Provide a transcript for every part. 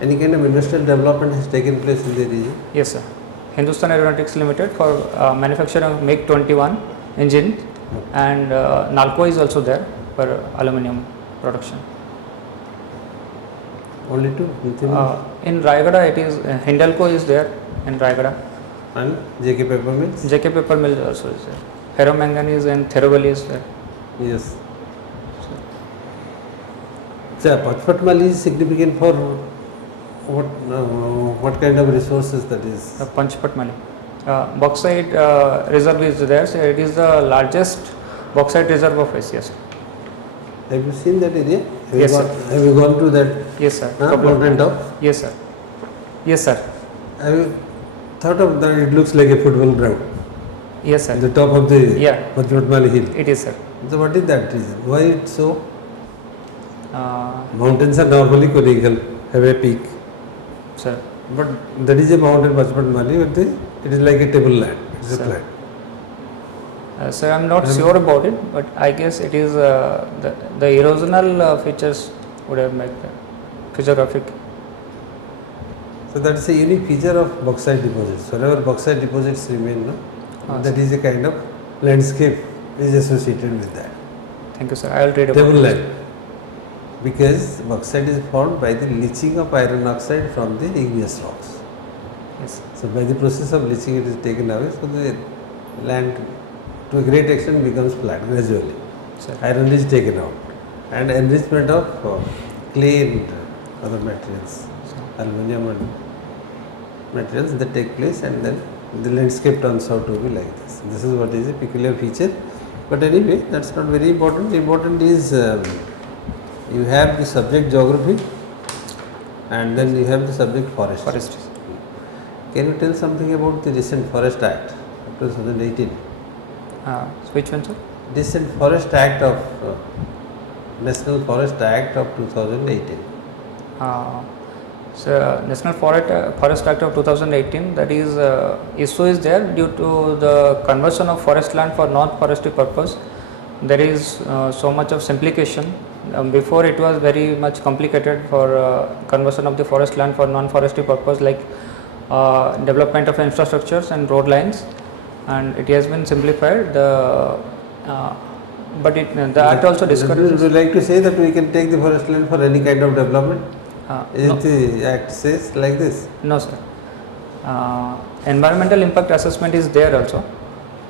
Any kind of industrial development has taken place in the region? Yes, sir. Hindustan Aeronautics Limited for manufacturing of MiG-21 engine, and Nalco is also there for aluminium production. Only two? In Raigada, it is Hindalco is there in Raigada. And JK Paper Mills? JK Paper Mill also is there. Ferromanganese and Therobali is there. Yes. So, Panchpatmali is significant for what kind of resources that is? Panchpatmali. Bauxite reserve is there. So it is the largest bauxite reserve of ACS. Have you seen that area? Yes, sir. Have you gone to that? Yes, sir. Mountain top? Yes, sir. Yes, sir. Have you thought of that? It looks like a football ground. Yes, sir. At the top of the Panchpatmali hill. It is, sir. So, what is that reason? Why it's so? Mountains are normally conical, have a peak. Sir. But that is a mountain, Panchpatmali, but it is like a tableland. It's a flat. Sir, I am not sure about it, but I guess it is the erosional features would have made the physiographic. So that is a unique feature of bauxite deposits. Wherever bauxite deposits remain, no, that is a kind of landscape is associated with that. Thank you, sir. I will read about Tableland. Because bauxite is formed by the leaching of iron oxide from the igneous rocks. Yes. So by the process of leaching it is taken away, so the land to a great extent becomes flat gradually. Sir. Iron is taken out and enrichment of clay and other materials, aluminium and materials that take place, and then the landscape turns out to be like this. This is what is a peculiar feature, but anyway that's not very important. Important is you have the subject geography and then you have the subject forest. Can you tell something about the recent Forest Act of 2018? Which one, sir? Recent Forest Act of National Forest Act of 2018. So National Forest Act of 2018, that is issue is there due to the conversion of forest land for non-forestry purpose. There is so much of simplification. Before it was very much complicated for conversion of the forest land for non-forestry purpose, like development of infrastructures and road lines, and it has been simplified. The act also discourages. Would you like to say that we can take the forest land for any kind of development? Is No. the act says like this? No, sir. Environmental impact assessment is there also,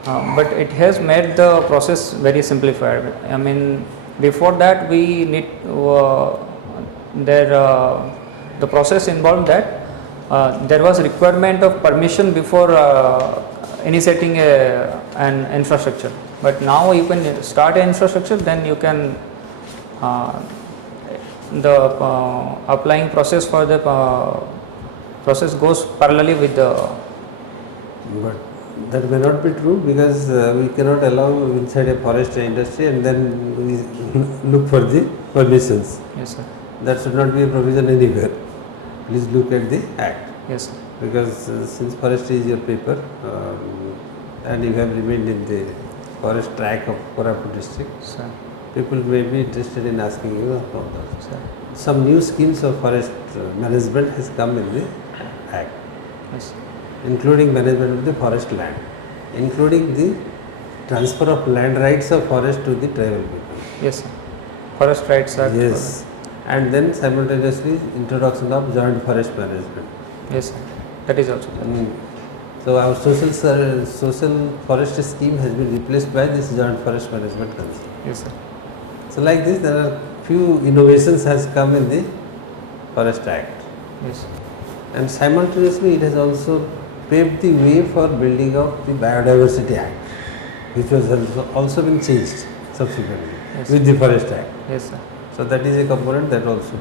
but it has made the process very simplified. I mean, before that we need the process involved that there was requirement of permission before initiating an infrastructure, but now you can start an infrastructure, then you can the applying process for the process goes parallelly with the. But that may not be true, because we cannot allow inside a forest industry and then we look for the permissions. Yes, sir. That should not be a provision anywhere. Please look at the act. Yes, sir. Because since forestry is your paper and you have remained in the forest track of Koraput district, Sir. people may be interested in asking you about that. Sir. Some new schemes of forest management has come in the act, Yes. including management of the forest land, including the transfer of land rights of forest to the tribal people. Yes, sir. Forest Rights Act. Yes, and then simultaneously introduction of joint forest management. Yes, sir. That is also there. So our social forest scheme has been replaced by this joint forest management concept. Yes, sir. So like this, there are few innovations has come in the Forest Act, Yes. and simultaneously it has also paved the way for building of the Biodiversity Act, which was also been changed subsequently Yes. with the Forest Act. Yes, sir. So that is a component that also.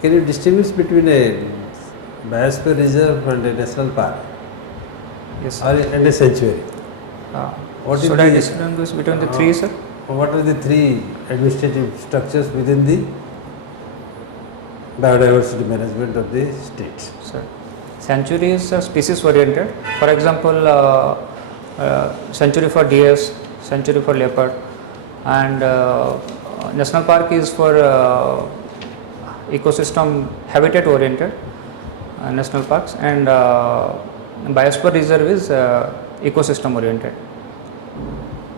Can you distinguish between a biosphere reserve and a national park, Yes, or sir. and a sanctuary? What is Should I the- distinguish between the three, sir? What are the three administrative structures within the biodiversity management of the states? Sir. Sanctuary is species oriented. For example, sanctuary for deers, sanctuary for leopard, and national park is for ecosystem habitat oriented national parks, and biosphere reserve is ecosystem oriented.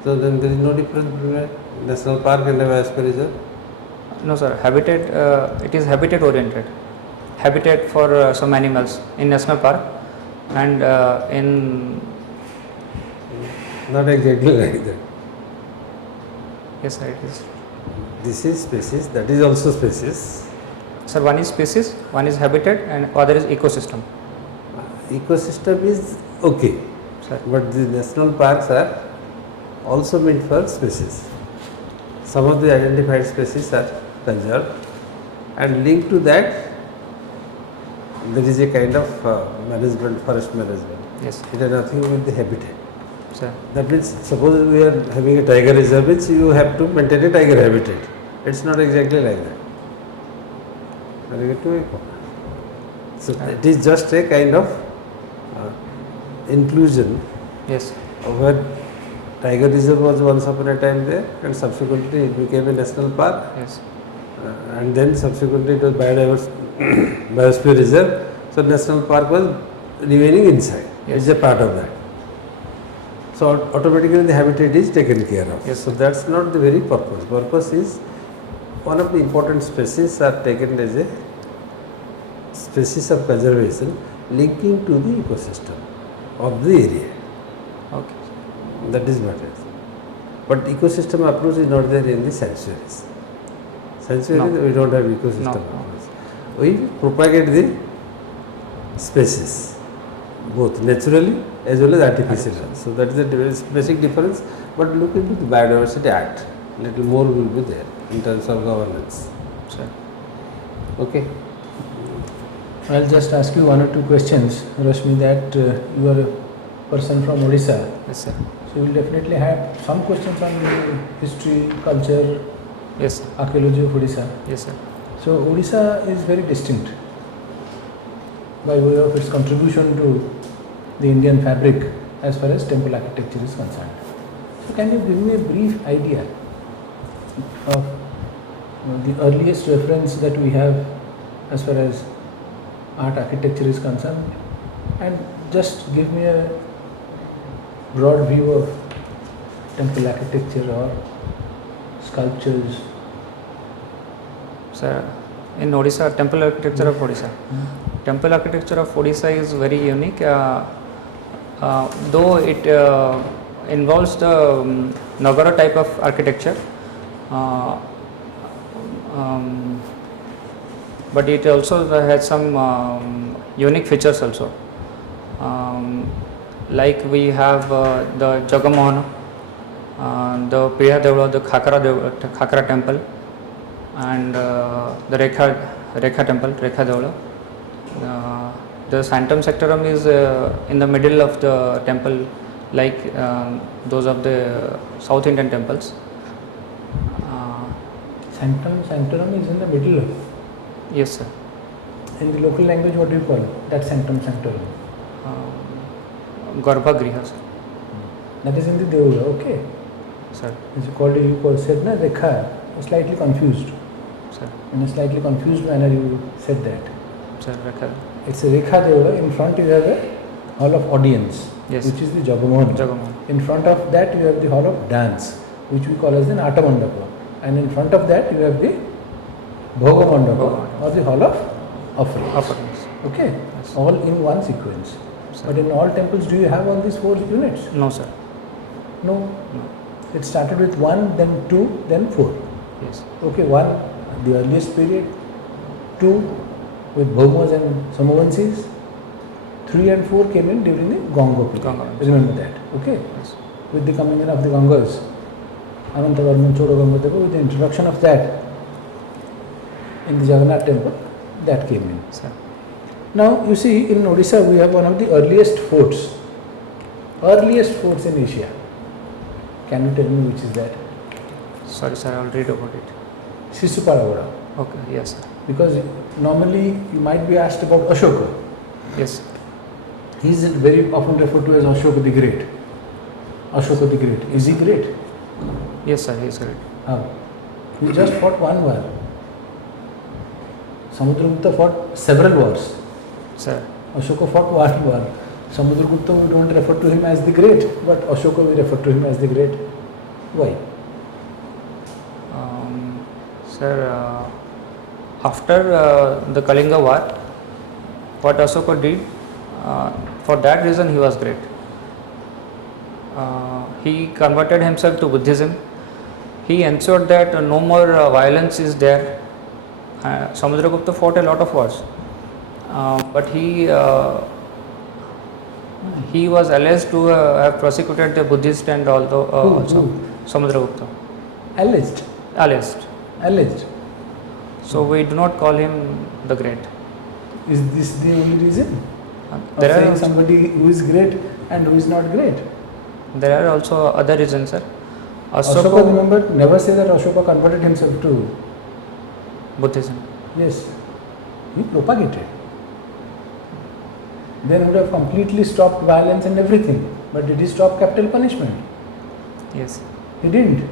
So then there is no difference between national park and a biosphere reserve? No sir, habitat, it is habitat oriented, habitat for some animals in national park, and in Not exactly like that. yes sir, it is. This is species, that is also species. Sir, one is species, one is habitat, and other is ecosystem. Ecosystem is okay, Sir, but the national parks are also meant for species. Some of the identified species are conserved, and linked to that there is a kind of management, forest management. yes It has nothing with the habitat. sir. That means suppose we are having a tiger reserve, which you have to maintain a tiger habitat. It's not exactly like that. Are you getting my point? So it is just a kind of inclusion Yes, where tiger reserve was once upon a time there, and subsequently it became a national park, yes, and then subsequently it was biosphere reserve. So national park was remaining inside. Yes. It's a part of that. So automatically the habitat is taken care of. Yes. So that's not the very purpose. Purpose is one of the important species are taken as a species of conservation linking to the ecosystem of the area. okay, That is what it is. But ecosystem approach is not there in the sanctuaries. Sanctuaries No. we don't have ecosystem No. approach. We propagate the species both naturally as well as artificially. So that is the basic difference. But look into the Biodiversity Act. Little more will be there in terms of governance. sir. Okay. I'll just ask you one or two questions, Rashmi, that you are a person from Odisha, Yes, sir. so you will definitely have some questions on the history, culture, Yes, sir. archaeology of Odisha. Yes, sir. So Odisha is very distinct by way of its contribution to the Indian fabric as far as temple architecture is concerned. So can you give me a brief idea of the earliest reference that we have as far as art architecture is concerned, and just give me a broad view of temple architecture or sculptures. Sir, in Odisha, temple architecture of Odisha. Temple architecture of Odisha is very unique, though it involves the Nagara type of architecture, but it also has some unique features also. Like we have the Jagamohan, the Priya Devla, the Khakra temple, and the Rekha temple, Rekha Devla. The Sanctum Sanctorum is in the middle of the temple, like those of the South Indian temples. Sanctum Sanctorum is in the middle of. Yes, sir. In the local language, what do you call it? That Sanctum Sanctorum. Garbhagriha, sir. That is in the Devula, okay. Sir, As you said, na, Rekha, slightly confused. sir, In a slightly confused manner, you said that. sir, Rekha. It's a Rekha Devula. In front, you have a hall of audience, Yes. which is the Jagamohan. Jagamohan. In front of that, you have the hall of dance, which we call as the Nata Mandapa. And in front of that, you have the Bhoga Mandapa, or the hall of offerings. Offerings. Okay, Yes. all in one sequence. Sir. But in all temples, do you have all these 4 units? No, sir. No. No. It started with 1, then 2, then 4. Yes. Okay, 1, the earliest period, 2 with Bhaumas and Somavansis, 3 and 4 came in during the Ganga period. Ganga. Remember that, okay? Yes. With the coming in of the Gangas, Anantavarman, Chodagangadeva, with the introduction of that in the Jagannath temple, that came in. Sir. Now, you see, in Odisha, we have one of the earliest forts in Asia. Can you tell me which is that? Sorry, sir. I will read about it. Sisuparagoda. Okay. Yes, sir. Because normally you might be asked about Ashoka. Yes. He is very often referred to as Ashoka the Great. Ashoka the Great. Is he great? Yes, sir. He is great. How? He just fought one war. Samudragupta fought several wars. Sir. Ashoka fought one war. Samudragupta, we don't refer to him as the great, but Ashoka we refer to him as the great. Why? Sir, after the Kalinga war, what Ashoka did, for that reason he was great. He converted himself to Buddhism. He ensured that no more violence is there. Samudragupta fought a lot of wars, but he was alleged to have prosecuted the Buddhist and also Samudragupta. Alleged. So we do not call him the great. Is this the only reason? There Of saying are somebody who is great and who is not great. there are also other reasons, sir. Ashoka, remember, never say that Ashoka converted himself to Buddhism. Yes, he propagated. Then would have completely stopped violence and everything. But did he stop capital punishment? Yes. He didn't.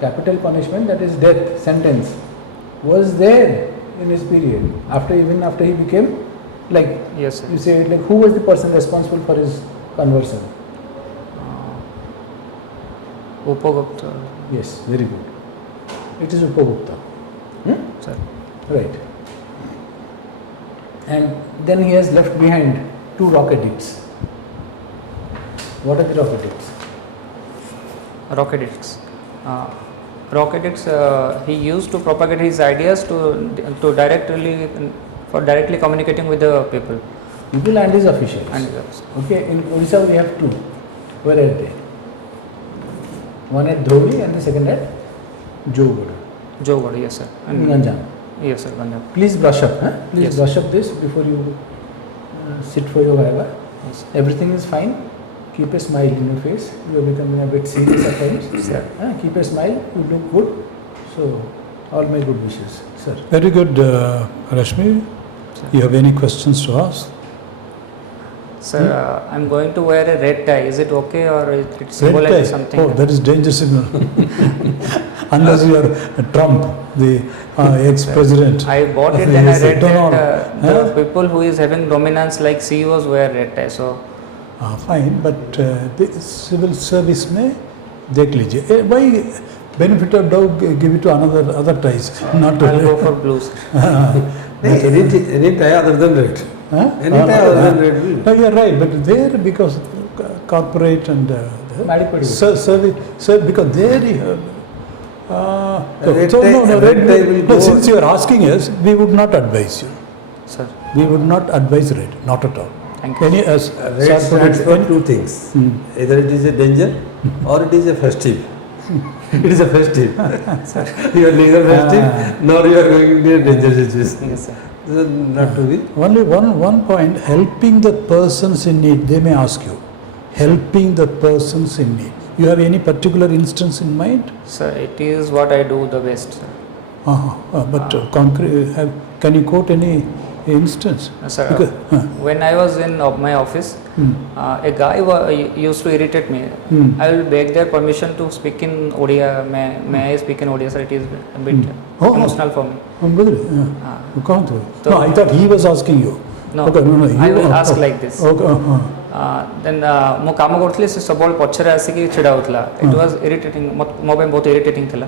Capital punishment, that is death sentence, was there in his period. Even after he became, like Yes, sir. you say, like who was the person responsible for his conversion? Upagupta. Yes, very good. It is Upagupta. Sir. Right. And then he has left behind 2 rock edicts. What are the rock edicts? Rock edicts. Rock edicts, he used to propagate his ideas to directly communicating with the people. People and his officials. And Okay, in Odisha we have 2. Where are they? One at Dholi and the second at Jogod. Jogod, yes, sir. In Ganjam. Yes, sir, Ganjam. Please brush up. Please Yes. brush up this before you sit for your viva. Yes. Everything is fine. Keep a smile in your face. You are becoming a bit serious at times. Sir. Keep a smile. You look good. So, all my good wishes, sir. Very good, Rashmi. You have any questions to ask? Sir, I'm going to wear a red tie. Is it okay or it Red symbolizes tie. something? Oh, that is danger signal. Unless you are Trump, the ex-president. I bought it of and I USA. read Don't that know. the people who is having dominance like CEOs wear red tie. So Fine, but the civil service में देख लीजिए. Why benefit of doubt give it to other ties, not to I'll go red? for blues. Any tie other than red. Any tie other than red will. No, you are right, but there because corporate and service, because there you have. Red So tie- no, red tie will no, go- since you are asking us, we would not advise you. Sir, We would not advise red, not at all. thank you. Any as Red stands for 2 things. Either it is a danger or it is a festive. It is a festive. You are neither festive nor you are going into a danger situation. Yes, sir. So not to be. Only one point, helping the persons in need. They may ask you, helping the persons in need. You have any particular instance in mind? Sir, it is what I do the best, sir. But concrete, can you quote any instance? Sir, Because, when I was in my office, a guy used to irritate me. I will beg their permission to speak in Odia. May I speak in Odia, sir? It is a bit emotional for me. No, I thought he was asking you. No, Okay, no, I you will ask like this. Okay, Then ମୁଁ କାମ କରୁଥିଲି ସେ ସବୁବେଳେ ପଛରେ ଆସିକି ଛିଡ଼ା ହେଉଥିଲା. It was ଇରିଟେଟିଂ, ମୋ ପାଇଁ ବହୁତ ଇରିଟେଟିଂ ଥିଲା.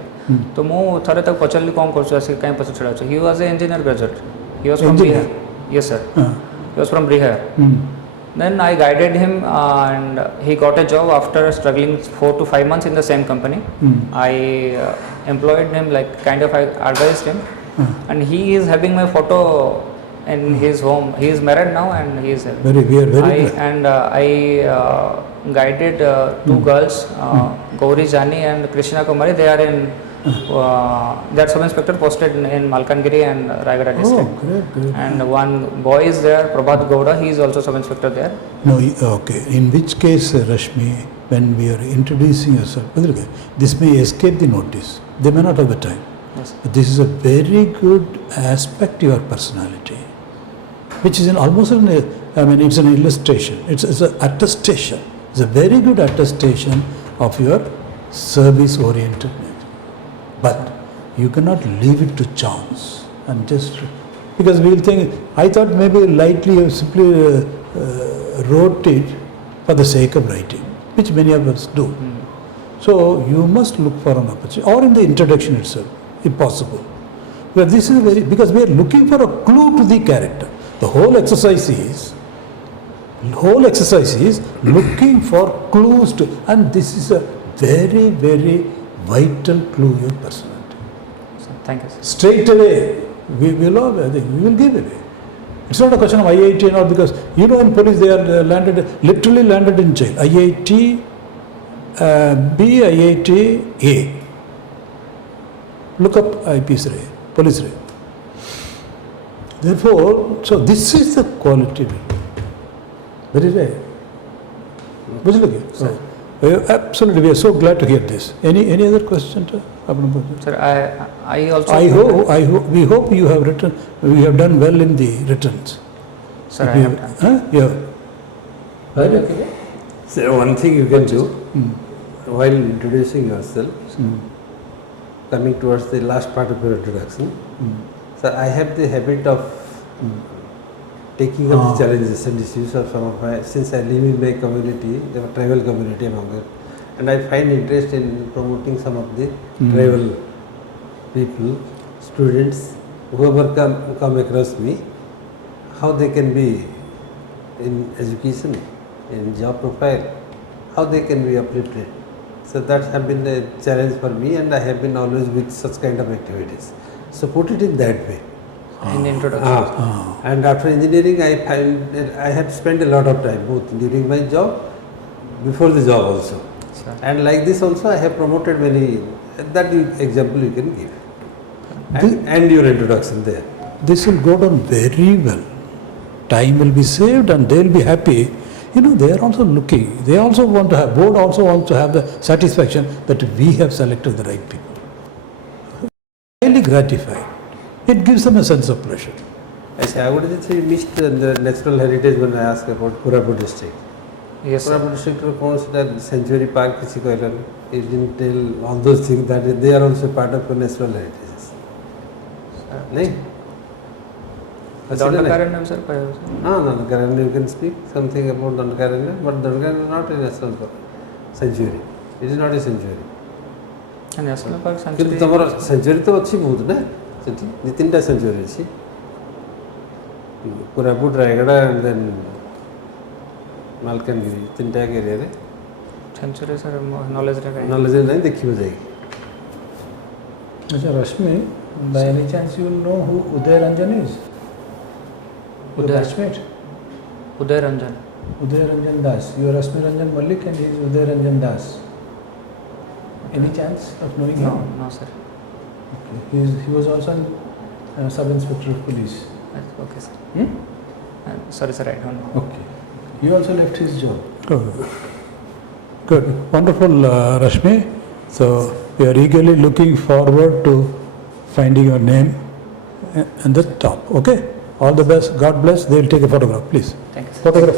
ତ ମୁଁ ଥରେ ତାକୁ ପଚାରିଲି କ'ଣ କରୁଛୁ ଆସିକି କାହିଁ ପଛରେ ଛିଡ଼ା ହେଉଛୁ. He was A engineer graduate. He was from Bihar. Yes, sir. He was from Bihar. Then I guided him and he got a job after struggling 4 to 5 months in the same company. I employed him, like kind of I advised him. And he is having my photo in his home. He is married now and he is very weird, very good. And I guided 2 girls, Gauri Jani and Krishna Kumari. They are in that sub-inspector posted in Malkangiri and Raigada district. Oh, great. And one boy is there, Prabhat Gowda. He is also sub-inspector there. No, okay. In which case, Rashmi, when we are introducing yourself, this may escape the notice. They may not have the time. Yes. But this is a very good aspect of your personality, which is almost it's an illustration. It's an attestation. It's a very good attestation of your service-oriented nature. But you cannot leave it to chance and just because we will think. I thought maybe lightly you simply wrote it for the sake of writing, which many of us do. So you must look for an opportunity, or in the introduction itself, if possible. But this is because we are looking for a clue to the character. The whole exercise is looking for clues to, and this is a very, very vital clue your personality. So, thank you, sir. Straight away, we will give away. It's not a question of IIT and all, because in police they are literally landed in jail. IIT B, IIT A. Look up IPS Ray, police Ray. Therefore, so this is the quality. Very rare. Absolutely, we are so glad to hear this. Any other question? Sir, I also. We hope you have written. We have done well in the returns. Sir, I have done. Yeah. So one thing you can do while introducing yourself, coming towards the last part of your introduction. So I have the habit of taking up the challenges and issues of some of my, since I live in my community, the tribal community among them, and I find interest in promoting some of the tribal people, students, whoever come across me, how they can be in education, in job profile, how they can be uplifted. So that has been a challenge for me, and I have been always with such kind of activities. So put it in that way. In the introduction. And after engineering, I find that I had spent a lot of time both during my job, before the job also. Sir. And like this also, I have promoted many. That example you can give. And your introduction there. This will go down very well. Time will be saved, and they will be happy. They are also looking. They also want to have. Board also wants to have the satisfaction that we have selected the right people. Highly gratified. It gives them a sense of pleasure. I would just say you missed the natural heritage when I asked about Koraput district. Yes, sir. Koraput district considered Sanctuary Park, it didn't tell all those things that they are also part of the natural heritages. Right? Dandakaranam, sir? No, Karanya you can speak something about Dandakaranam, but Dandakaranam is not a national sanctuary. It is not a sanctuary. National Park But Sanctuary. sanctuary to अच्छी बहुत ना, the तीनटा sanctuary अच्छी. Koraput, Rayagada and then Malkangiri, तीनटा area है. Sanctuary, sir, knowledge रहेगा. Knowledge नहीं देखी हो जाएगी. Mr. Rashmi, by any chance you know who Uday Ranjan is? Your Uday. batchmate? Uday Ranjan. Uday Ranjan Das. You are RASMI Ranjan Mallick and he is Uday Ranjan Das. Any chance of knowing him? No, sir. Okay. He was also sub-inspector of police. Okay, sir. Hmm? Sorry, sir, I don't know. Okay. He also left his job. Good. Wonderful, Rashmi. So we are eagerly looking forward to finding your name at the top. Okay. All the best. God bless. They will take a photograph, please. Thank you, sir. Photograph.